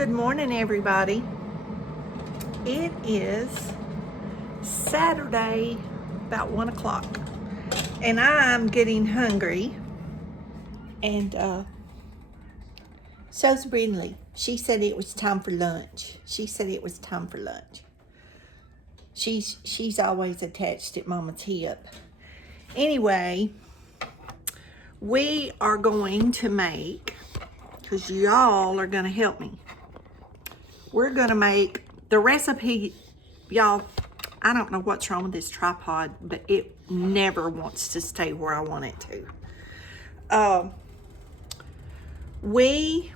Good morning, everybody. It is Saturday, about 1 o'clock, and I'm getting hungry. And so's Brindley. She said it was time for lunch. She's always attached at Mama's hip. Anyway, we are going to make, because y'all are going to help me, we're going to make the recipe. Y'all, I don't know what's wrong with this tripod, but it never wants to stay where I want it to. We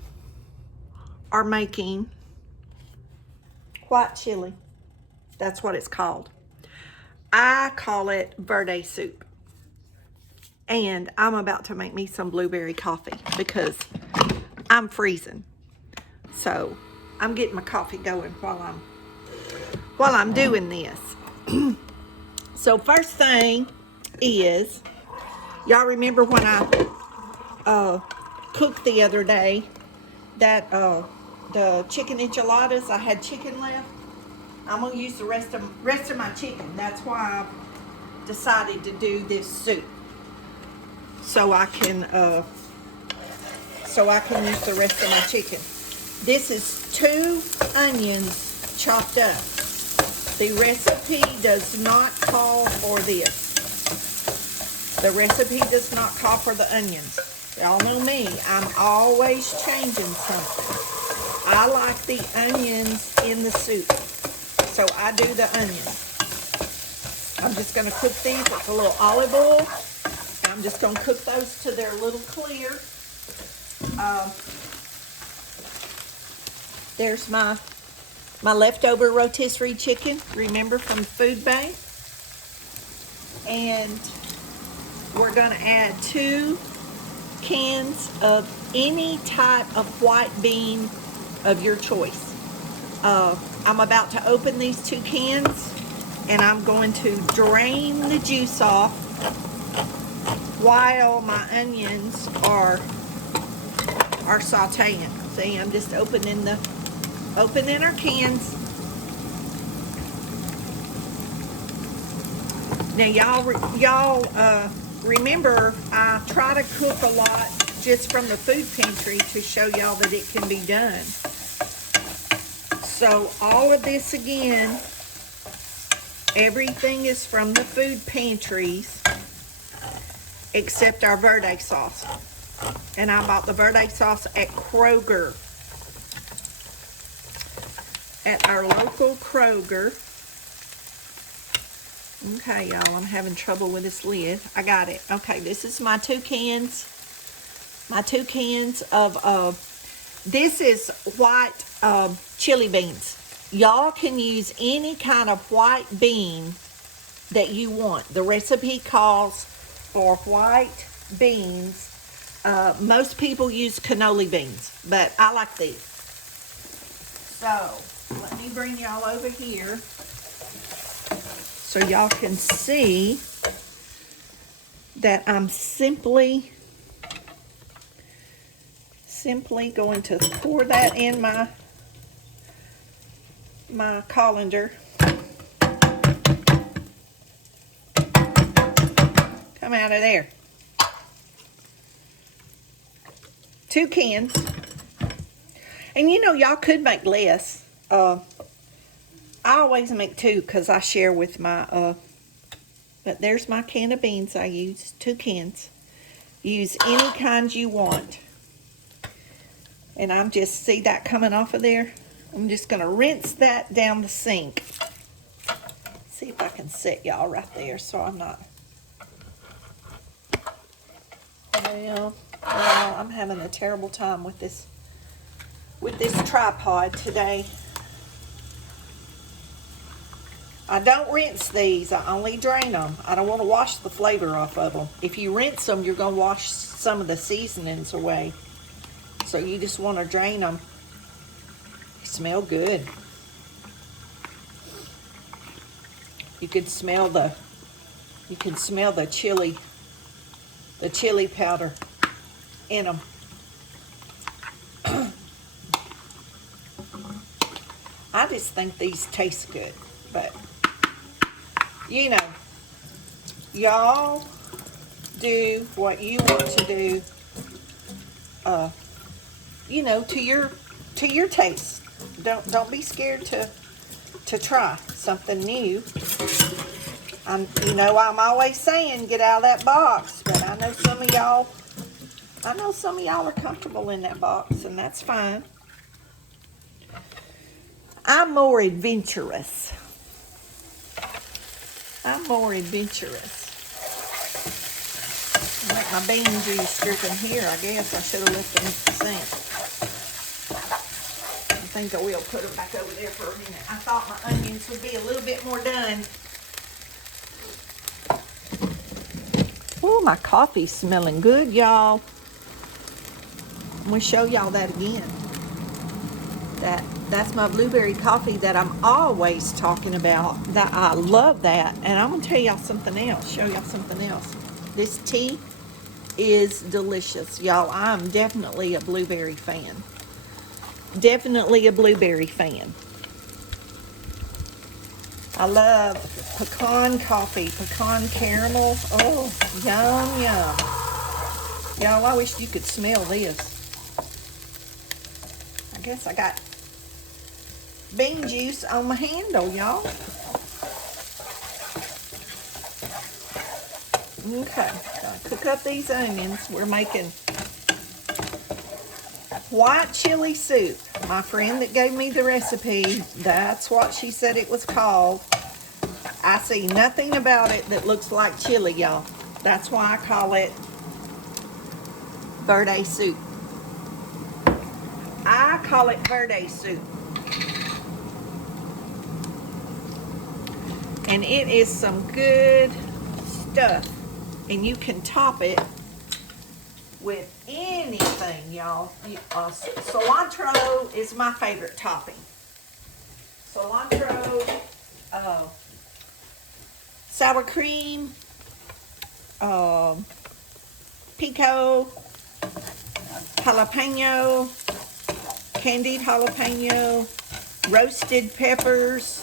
are making white chili. That's what it's called. I call it Verde soup. And I'm about to make me some blueberry coffee because I'm freezing. So I'm getting my coffee going while I'm doing this. So first thing is, y'all remember when I cooked the other day that the chicken enchiladas? I had chicken left. I'm gonna use the rest of my chicken. That's why I decided to do this soup, so I can use the rest of my chicken. This is 2 onions chopped up. The recipe does not call for this. The recipe does not call for the onions. Y'all know me. I'm always changing something. I like the onions in the soup, so I do the onions. I'm just going to cook these with a little olive oil. I'm just going to cook those till they're a little clear. There's my leftover rotisserie chicken, remember, from the food bank. And we're going to add 2 cans of any type of white bean of your choice. I'm about to open these 2 cans, and I'm going to drain the juice off while my onions are sauteing. See, I'm just opening our cans. Now y'all remember, I try to cook a lot just from the food pantry to show y'all that it can be done. So all of this, again, everything is from the food pantries except our Verde sauce. And I bought the Verde sauce at Kroger. At our local Kroger. Okay, y'all, I'm having trouble with this lid. I got it. Okay, this is my 2 cans. My 2 cans of, this is white chili beans. Y'all can use any kind of white bean that you want. The recipe calls for white beans. Most people use cannoli beans, but I like these. So, let me bring y'all over here so y'all can see that I'm simply going to pour that in my colander. Come out of there. 2 cans. And you know, y'all could make less. I always make 2 because I share with my, but there's my can of beans I use, 2 cans. Use any kind you want. And I'm just, see that coming off of there? I'm just going to rinse that down the sink. See if I can set y'all right there so I'm not. Well, I'm having a terrible time with this tripod today. I don't rinse these. I only drain them. I don't want to wash the flavor off of them. If you rinse them, you're going to wash some of the seasonings away. So you just want to drain them. They smell good. You can smell the chili powder in them. I just think these taste good. But, you know, y'all do what you want to do, you know, to your taste. Don't be scared to try something new. I'm always saying get out of that box, but I know some of y'all are comfortable in that box, and that's fine. I'm more adventurous. Make my bean juice dripping here. I guess I should have left them in the sink. I think I will put them back over there for a minute. I thought my onions would be a little bit more done. Oh, my coffee's smelling good, y'all. I'm going to show y'all that again. That's my blueberry coffee that I'm always talking about. That I love that. And I'm going to tell y'all something else. Show y'all something else. This tea is delicious, y'all. I'm definitely a blueberry fan. Definitely a blueberry fan. I love pecan coffee, pecan caramel. Oh, yum, yum. Y'all, I wish you could smell this. I guess I got bean juice on my handle, y'all. Okay, gotta cook up these onions. We're making white chili soup. My friend that gave me the recipe, that's what she said it was called. I see nothing about it that looks like chili, y'all. That's why I call it Verde soup. I call it Verde soup. And it is some good stuff. And you can top it with anything, y'all. Cilantro is my favorite topping. Cilantro, sour cream, pico, jalapeno, candied jalapeno, roasted peppers.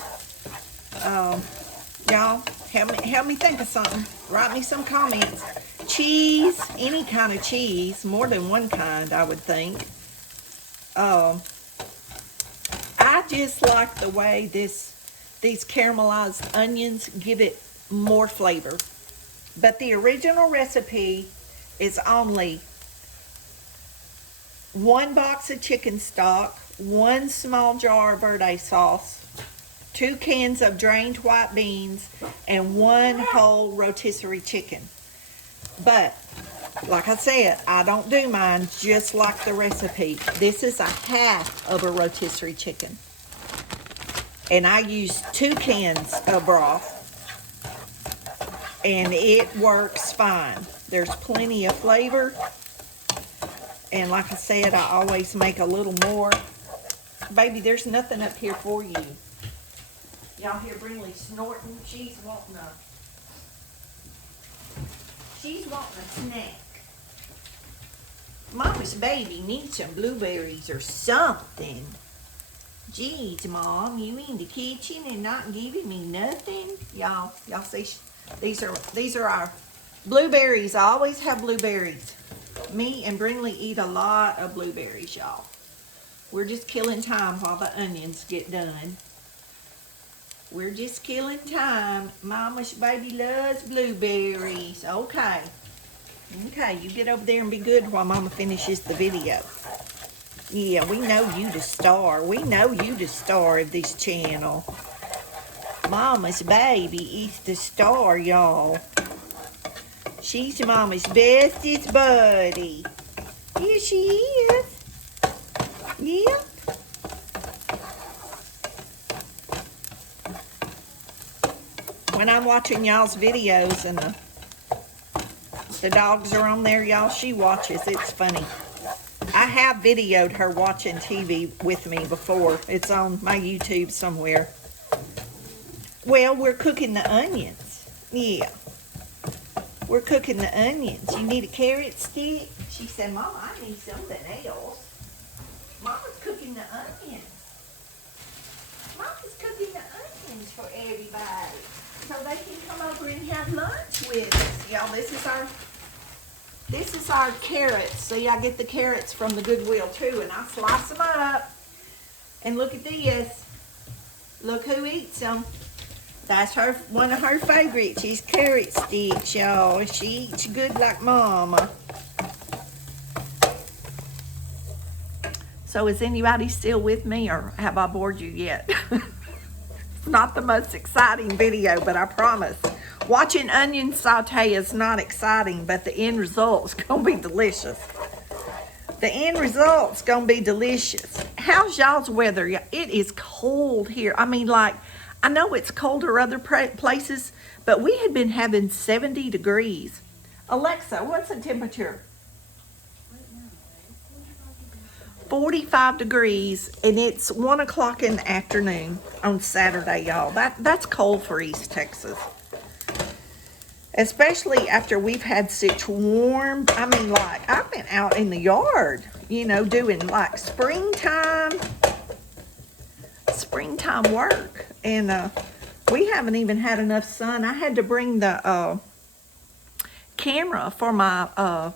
Y'all, help me think of something. Write me some comments. Cheese, any kind of cheese, more than one kind, I would think. I just like the way these caramelized onions give it more flavor. But the original recipe is only 1 box of chicken stock, 1 small jar of Verde sauce, 2 cans of drained white beans, and 1 whole rotisserie chicken. But, like I said, I don't do mine just like the recipe. This is a half of a rotisserie chicken. And I use 2 cans of broth. And it works fine. There's plenty of flavor. And like I said, I always make a little more. Baby, there's nothing up here for you. Y'all hear Brinley snorting? She's wanting a snack. Mama's baby needs some blueberries or something. Geez, Mom, you in the kitchen and not giving me nothing? Y'all see, these are our blueberries. I always have blueberries. Me and Brinley eat a lot of blueberries, y'all. We're just killing time while the onions get done. We're just killing time. Mama's baby loves blueberries. Okay. Okay, you get over there and be good while Mama finishes the video. Yeah, we know you the star. We know you the star of this channel. Mama's baby is the star, y'all. She's Mama's bestest buddy. Yeah, she is. Yeah. When I'm watching y'all's videos and the dogs are on there, y'all, she watches. It's funny. I have videoed her watching TV with me before. It's on my YouTube somewhere. Well, we're cooking the onions. Yeah. We're cooking the onions. You need a carrot stick? She said, Mama, I need something else. Mama's cooking the onions. for everybody. So they can come over and have lunch with us. Y'all, this is our carrots. See, I get the carrots from the Goodwill too, and I slice them up. And look at this. Look who eats them. That's one of her favorites. She's carrot sticks, y'all. She eats good like Mama. So is anybody still with me, or have I bored you yet? It's not the most exciting video, but I promise. Watching onion saute is not exciting, but the end result's gonna be delicious. The end result's gonna be delicious. How's y'all's weather? It is cold here. I mean, like, I know it's colder other places, but we had been having 70 degrees. Alexa, what's the temperature? 45 degrees, and it's 1 o'clock in the afternoon on Saturday, y'all. That's cold for East Texas. Especially after we've had such warm, I mean, like, I've been out in the yard, you know, doing like springtime work, and we haven't even had enough sun. I had to bring the camera for my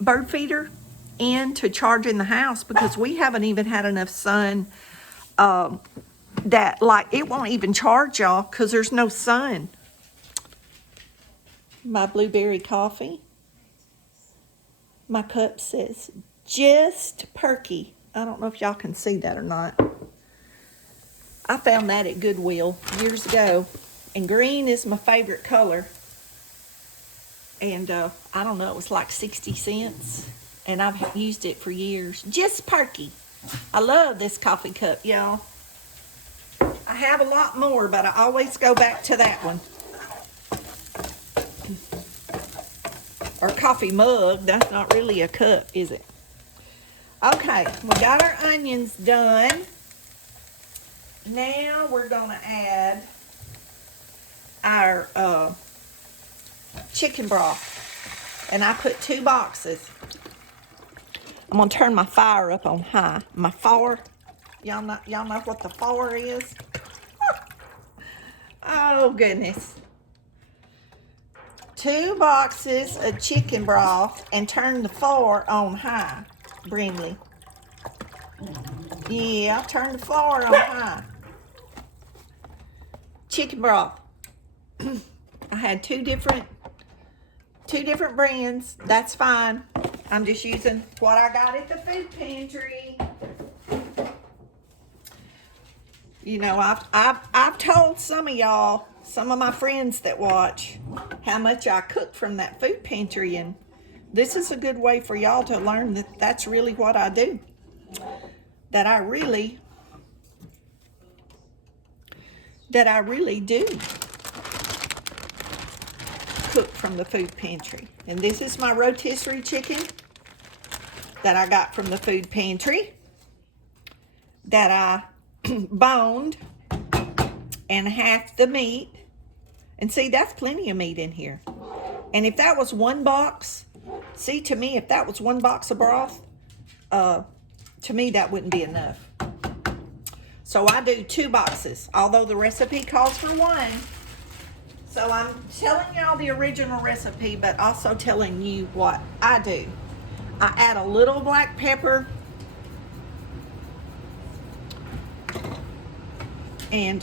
bird feeder in to charge in the house because we haven't even had enough sun that, like, it won't even charge, y'all, because there's no sun. My blueberry coffee. My cup says just perky. I don't know if y'all can see that or not. I found that at Goodwill years ago, and green is my favorite color. And I don't know, it was like 60 cents, and I've used it for years. Just perky. I love this coffee cup, y'all. I have a lot more, but I always go back to that one. Or coffee mug. That's not really a cup, is it? Okay, we got our onions done. Now we're gonna add our chicken broth, and I put 2 boxes. I'm gonna turn my fire up on high. My fire, y'all know what the fire is? Oh goodness. 2 boxes of chicken broth, and turn the fire on high, Brimley. Yeah, turn the fire on high. Chicken broth. I had two different brands. That's fine. I'm just using what I got at the food pantry. You know, I've told some of y'all, some of my friends that watch, how much I cook from that food pantry, and this is a good way for y'all to learn that that's really what I do. That I really do cook from the food pantry. And this is my rotisserie chicken that I got from the food pantry that I boned, and half the meat. And see, that's plenty of meat in here. And if that was 1 box, see, to me, if that was 1 box of broth, to me, that wouldn't be enough. So I do 2 boxes, although the recipe calls for 1. So I'm telling y'all the original recipe, but also telling you what I do. I add a little black pepper and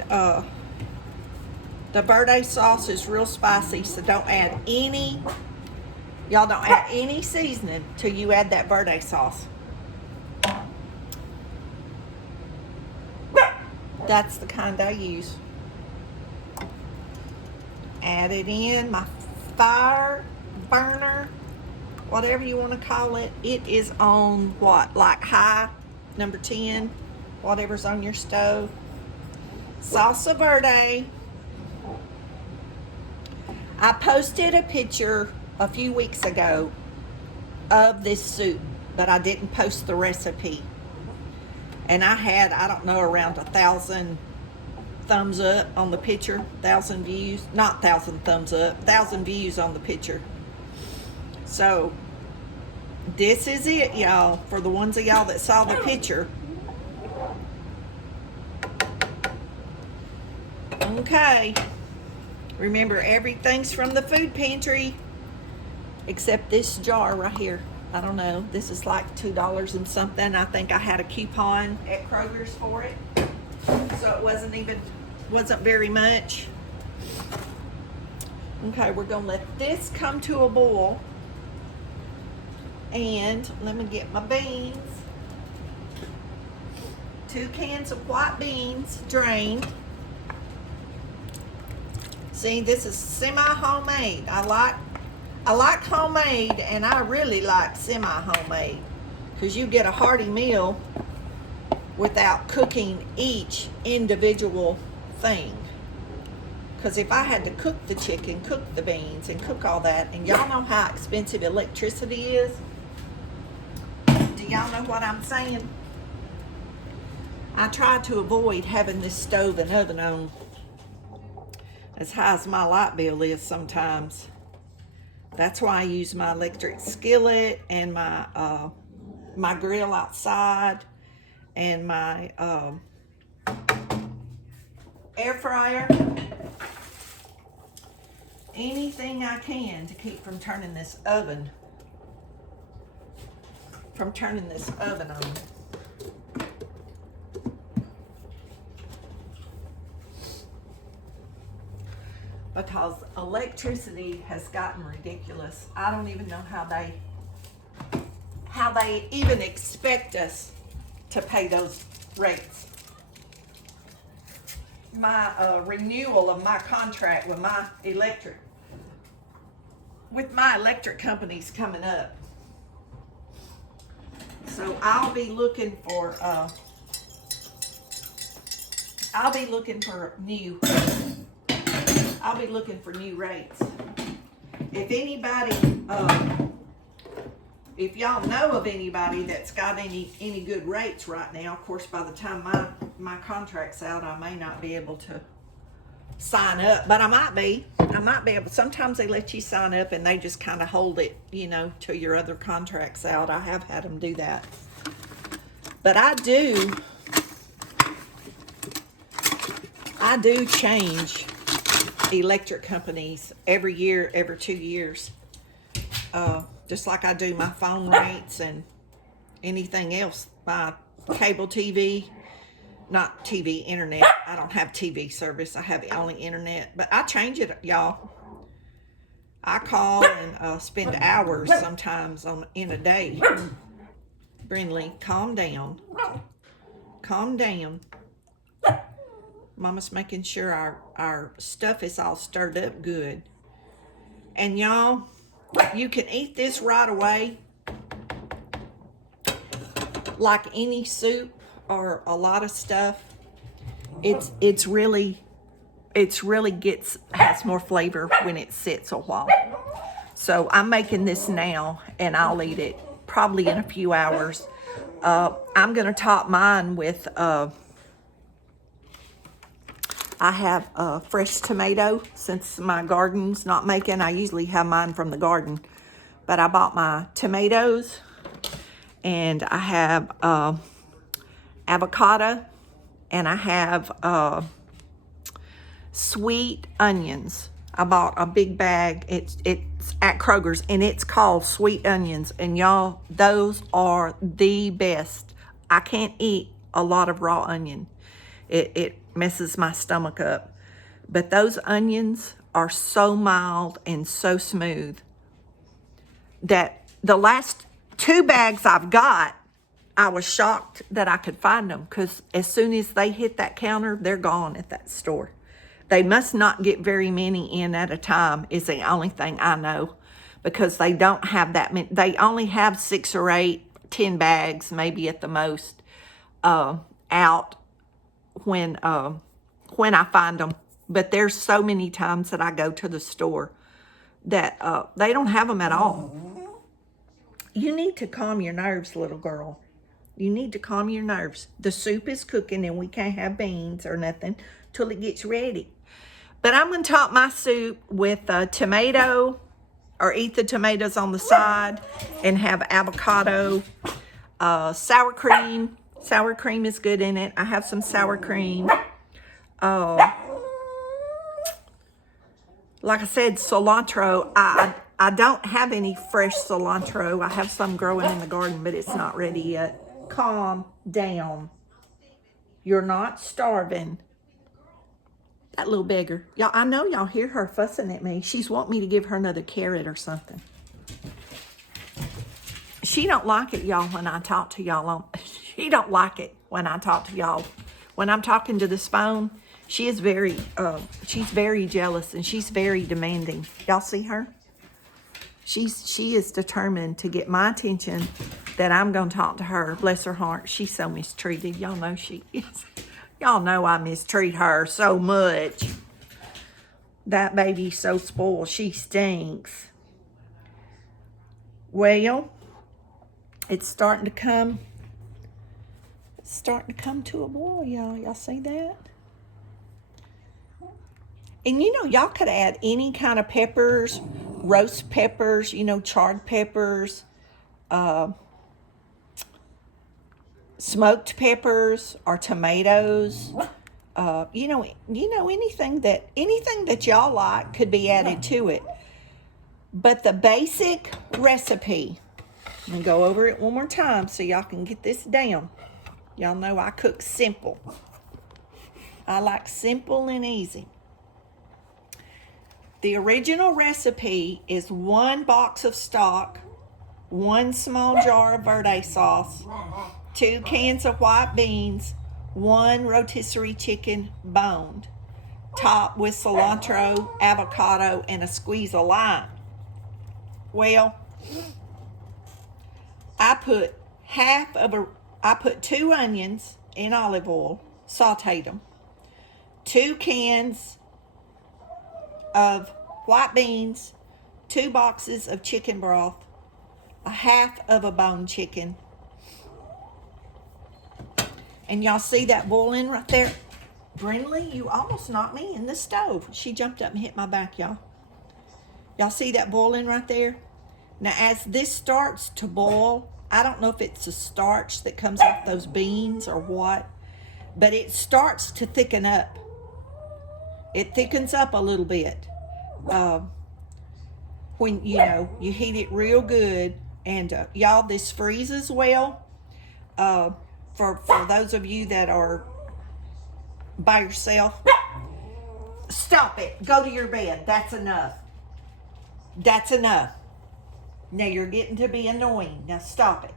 the Verde sauce is real spicy, so don't add any, y'all don't add any seasoning till you add that Verde sauce. That's the kind I use. Add it in. My fire burner, whatever you want to call it, it is on what, like high, number 10, whatever's on your stove. Salsa Verde. I posted a picture a few weeks ago of this soup, but I didn't post the recipe. And I had, I don't know, around 1,000 thumbs up on the picture, 1,000 views, not 1,000 thumbs up, 1,000 views on the picture. So this is it, y'all, for the ones of y'all that saw the picture. Okay. Remember, everything's from the food pantry. Except this jar right here. I don't know. This is like $2 and something. I think I had a coupon at Kroger's for it. So it wasn't very much. Okay, we're gonna let this come to a boil. And let me get my beans. 2 cans of white beans drained. See, this is semi-homemade. I like homemade, and I really like semi-homemade because you get a hearty meal without cooking each individual thing. Because if I had to cook the chicken, cook the beans, and cook all that, and y'all know how expensive electricity is. Do y'all know what I'm saying? I try to avoid having this stove and oven on as high as my light bill is sometimes. That's why I use my electric skillet and my my grill outside and my air fryer. Anything I can to keep from turning this oven on. Because electricity has gotten ridiculous. I don't even know how they even expect us to pay those rates. My renewal of my contract with my electric company's coming up. So I'll be looking for new rates. If anybody, if y'all know of anybody that's got any good rates right now, of course, by the time my contract's out, I may not be able to sign up, but I might be able. Sometimes they let you sign up and they just kind of hold it, till your other contract's out. I have had them do that, but I do change electric companies every year, every 2 years, just like I do my phone rates and anything else. My cable TV, not TV, internet. I don't have TV service. I have only internet, but I change it, y'all. I call and spend hours sometimes in a day. Brindley, calm down. Calm down. Mama's making sure our stuff is all stirred up good. And y'all, you can eat this right away. Like any soup or a lot of stuff. It's really has more flavor when it sits a while. So I'm making this now and I'll eat it probably in a few hours. I'm gonna top mine with I have fresh tomato. Since my garden's not making, I usually have mine from the garden. But I bought my tomatoes, and I have avocado, and I have sweet onions. I bought a big bag. It's at Kroger's, and it's called sweet onions. And y'all, those are the best. I can't eat a lot of raw onion. It messes my stomach up. But those onions are so mild and so smooth that the last 2 bags I've got, I was shocked that I could find them, because as soon as they hit that counter, they're gone at that store. They must not get very many in at a time, is the only thing I know, because they don't have that many. They only have 6 or 8, 10 bags, maybe at the most, out when I find them. But there's so many times that I go to the store that they don't have them at all. You need to calm your nerves, little girl. You need to calm your nerves. The soup is cooking and we can't have beans or nothing till it gets ready. But I'm going to top my soup with tomato, or eat the tomatoes on the side, and have avocado, sour cream. Sour cream is good in it. I have some sour cream. Like I said, cilantro, I don't have any fresh cilantro. I have some growing in the garden, but it's not ready yet. Calm down. You're not starving. That little beggar. Y'all, I know y'all hear her fussing at me. She's wanting me to give her another carrot or something. She don't like it, y'all, when I talk to y'all. She don't like it when I talk to y'all. When I'm talking to this phone, she is she's very jealous and she's very demanding. Y'all see her? She is determined to get my attention, that I'm going to talk to her. Bless her heart. She's so mistreated. Y'all know she is. Y'all know I mistreat her so much. That baby's so spoiled. She stinks. Well, it's starting to come. It's starting to come to a boil, y'all. Y'all see that? And you know, y'all could add any kind of peppers, roast peppers, you know, charred peppers, smoked peppers, or tomatoes. You know, anything that y'all like could be added to it. But the basic recipe, I'm gonna go over it one more time so y'all can get this down. Y'all know I cook simple. I like simple and easy. The original recipe is 1 box of stock, 1 small jar of Verde sauce, 2 cans of white beans, 1 rotisserie chicken boned, topped with cilantro, avocado, and a squeeze of lime. Well, I put 2 onions in olive oil, sauteed them, 2 cans of white beans, 2 boxes of chicken broth, a half of a boned chicken. And y'all see that boiling right there? Brindley, you almost knocked me in the stove. She jumped up and hit my back, y'all. Y'all see that boiling right there? Now, as this starts to boil, I don't know if it's the starch that comes off those beans or what, but it starts to thicken up. It thickens up a little bit. When, you know, you heat it real good. And y'all, this freezes well. For those of you that are by yourself, stop it. Go to your bed. That's enough. That's enough. Now you're getting to be annoying. Now stop it.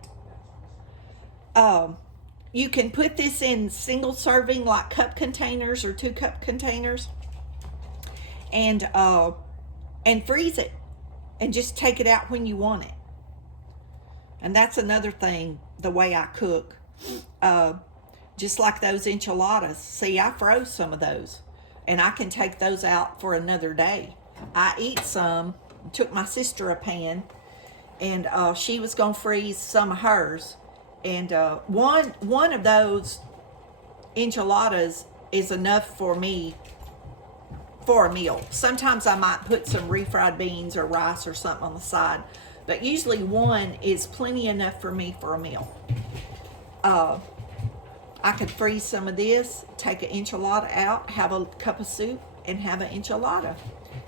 You can put this in single serving, like cup containers or 2 cup containers, and freeze it, and just take it out when you want it. And that's another thing, the way I cook. Just like those enchiladas. See, I froze some of those, and I can take those out for another day. I eat some. Took my sister a pan, and she was gonna freeze some of hers. And one of those enchiladas is enough for me for a meal. Sometimes I might put some refried beans or rice or something on the side, but usually 1 is plenty enough for me for a meal. I could freeze some of this, take an enchilada out, have a cup of soup, and have an enchilada.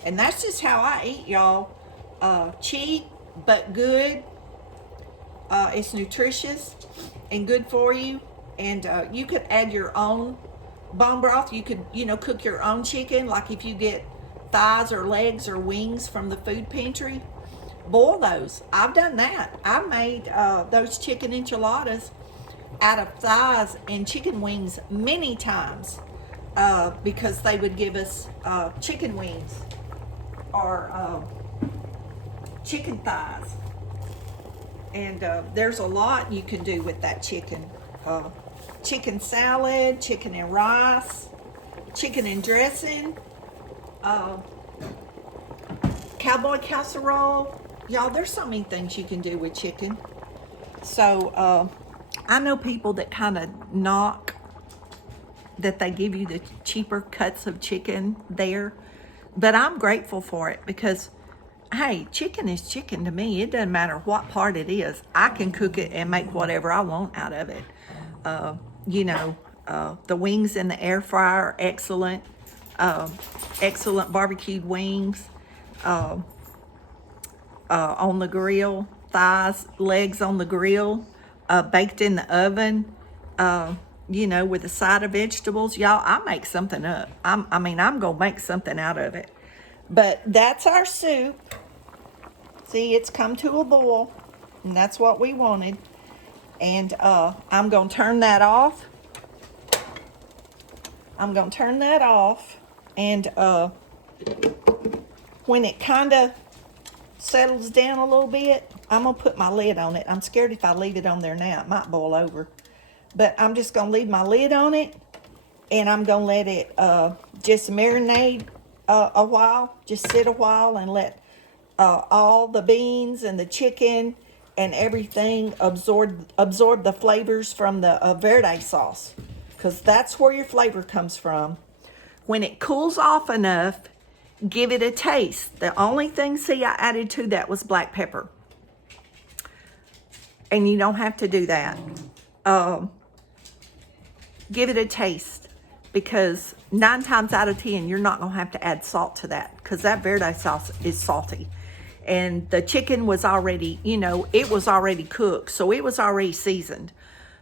And that's just how I eat, y'all. Cheap, but good. It's nutritious and good for you. And you could add your own bone broth. You could, you know, cook your own chicken. Like if you get thighs or legs or wings from the food pantry, boil those. I've done that. I made those chicken enchiladas out of thighs and chicken wings many times because they would give us chicken wings or chicken thighs. And there's a lot you can do with that chicken. Chicken salad, chicken and rice, chicken and dressing, cowboy casserole. Y'all, there's so many things you can do with chicken. So I know people that kind of knock that they give you the cheaper cuts of chicken there, but I'm grateful for it because, hey, chicken is chicken to me. It doesn't matter what part it is. I can cook it and make whatever I want out of it. You know, the wings in the air fryer are excellent. excellent barbecued wings on the grill, thighs, legs on the grill, baked in the oven, with a side of vegetables. Y'all, I make something up. I'm going to make something out of it. But that's our soup. See, it's come to a boil, and that's what we wanted. And I'm going to turn that off. I'm going to turn that off. And when it kind of settles down a little bit, I'm going to put my lid on it. I'm scared if I leave it on there now, it might boil over. But I'm just going to leave my lid on it, and I'm going to let it just marinate a while. Just sit a while and let all the beans and the chicken and everything absorb the flavors from the Verde sauce, because that's where your flavor comes from. When it cools off enough, give it a taste. The only thing, I added to that was black pepper. And you don't have to do that. Give it a taste, because 9 times out of 10, you're not going to have to add salt to that, because that Verde sauce is salty. And the chicken was already, it was already cooked, so it was already seasoned.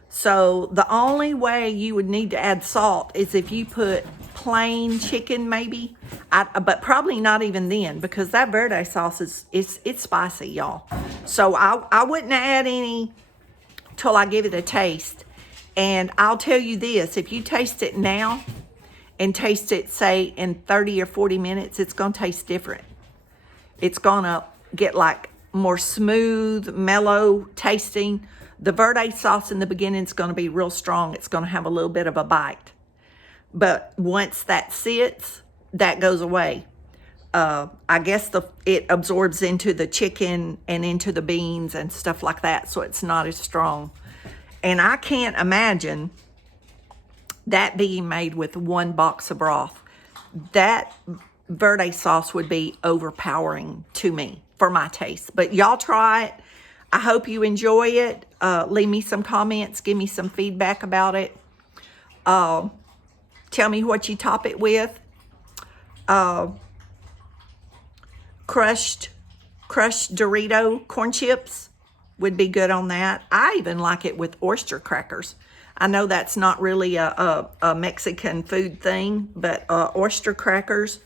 So the only way you would need to add salt is if you put plain chicken, maybe, but probably not even then, because that Verde sauce it's spicy, y'all. So I wouldn't add any till I give it a taste. And I'll tell you this, if you taste it now and taste it, say, in 30 or 40 minutes, it's going to taste different. It's going to get like more smooth, mellow tasting. The Verde sauce in the beginning is going to be real strong. It's going to have a little bit of a bite. But once that sits, that goes away. I guess it absorbs into the chicken and into the beans and stuff like that, so it's not as strong. And I can't imagine that being made with 1 box of broth. That Verde sauce would be overpowering to me for my taste. But y'all try it. I hope you enjoy it. Leave me some comments. Give me some feedback about it. Tell me what you top it with. Crushed Dorito corn chips would be good on that. I even like it with oyster crackers. I know that's not really a Mexican food thing, but oyster crackers,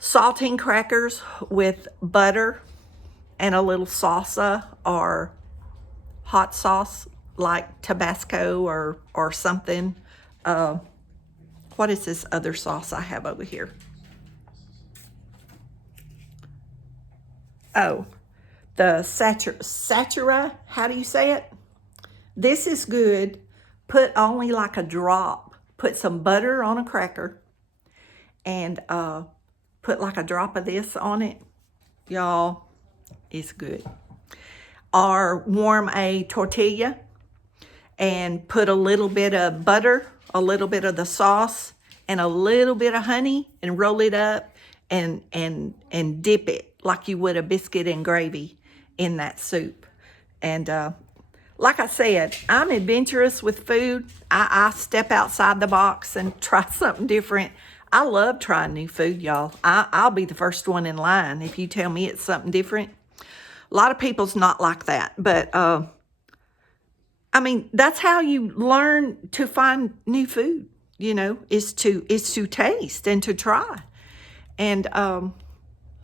saltine crackers with butter and a little salsa or hot sauce like Tabasco or something. What is this other sauce I have over here? Oh, the Satura, how do you say it? This is good. Put only like a drop. Put some butter on a cracker and put like a drop of this on it. Y'all, it's good. Or warm a tortilla and put a little bit of butter, a little bit of the sauce, and a little bit of honey, and roll it up and dip it like you would a biscuit and gravy in that soup. And like I said, I'm adventurous with food. I step outside the box and try something different. I love trying new food, y'all. I'll be the first one in line if you tell me it's something different. A lot of people's not like that, but that's how you learn to find new food, is to taste and to try. And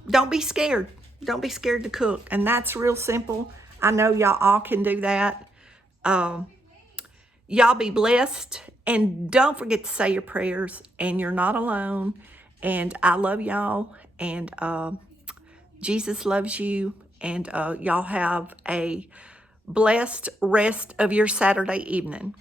don't be scared. Don't be scared to cook. And that's real simple. I know y'all all can do that. Y'all be blessed. And don't forget to say your prayers. And you're not alone. And I love y'all. And Jesus loves you. And y'all have a blessed rest of your Saturday evening.